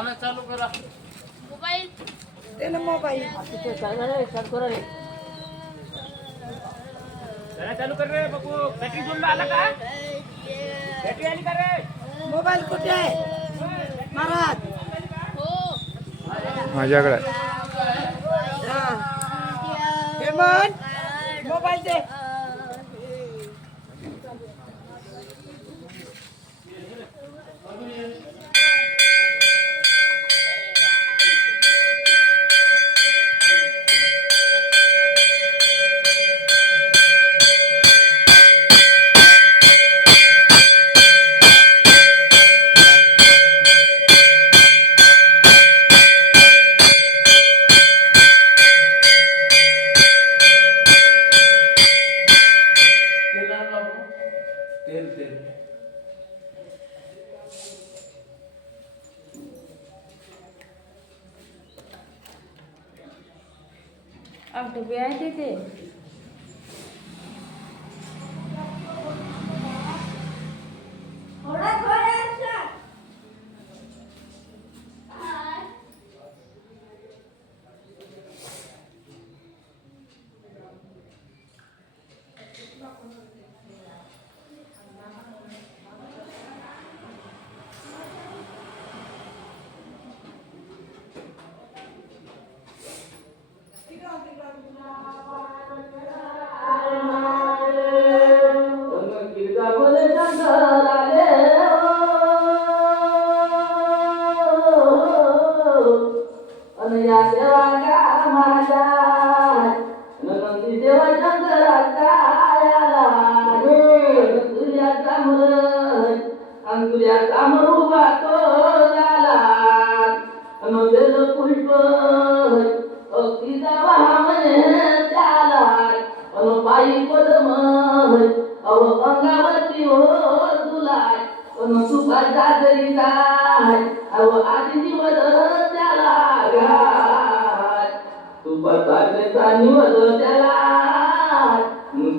गाणं चालू करा. मोबाईल ते ना मोबाईल गाणं चालू कर रे बापू. बॅटरी जोडून आला का? बॅटरी आली का रे? मोबाईल कुठे आहे महाराज? हो माझ्याकडे हा हेमंत मोबाईल दे. तेल आण बापू. तेल तेल. आमचं बी आहे तिथे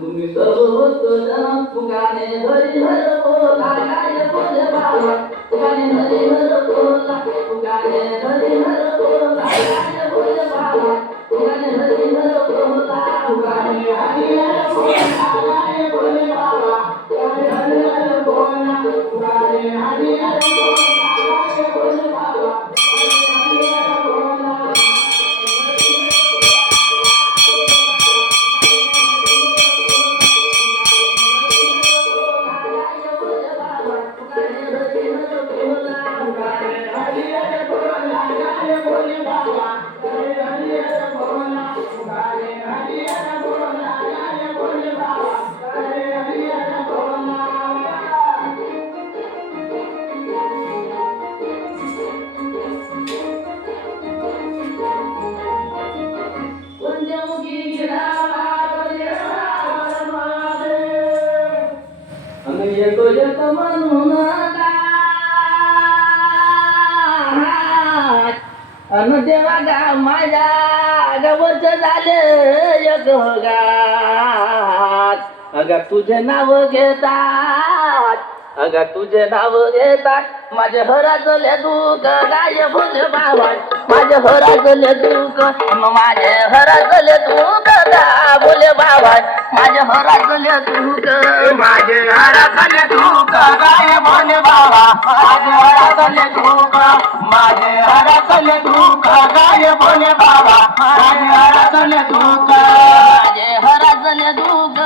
तुम्ही सर्व जन तुगाने हरी हर बोला काय बोले बाबा तुगाने हरी हर बोला तुगाने हरी हर बोला काय बोले बाबा तुगाने हरी हर बोला तुगाने हरी हर बोला काय बोले बाबा तुगाने हरी हर बोला तुगाने हरी हर बोला काय बोले बाबा तुगाने हरी हर बोला येतो येतो म्हणून अन देवा गा माझ्या गवत झाले गात अगा तुझे नाव घेतात अगा तुझे नाव घेतात माझे हराजले दुःख गाय बोले बाबा माझे हराजले दुःख माझे हराजले दुःख गा बोले बाबा माझे हराजले दुःख माझे हराजले दुःख गाय बोले बाबा माझे हराजले दुःख माझे हराजले दुःख गाय बोले बाबा माझे हराजले दुःख माझे हराजले दुःख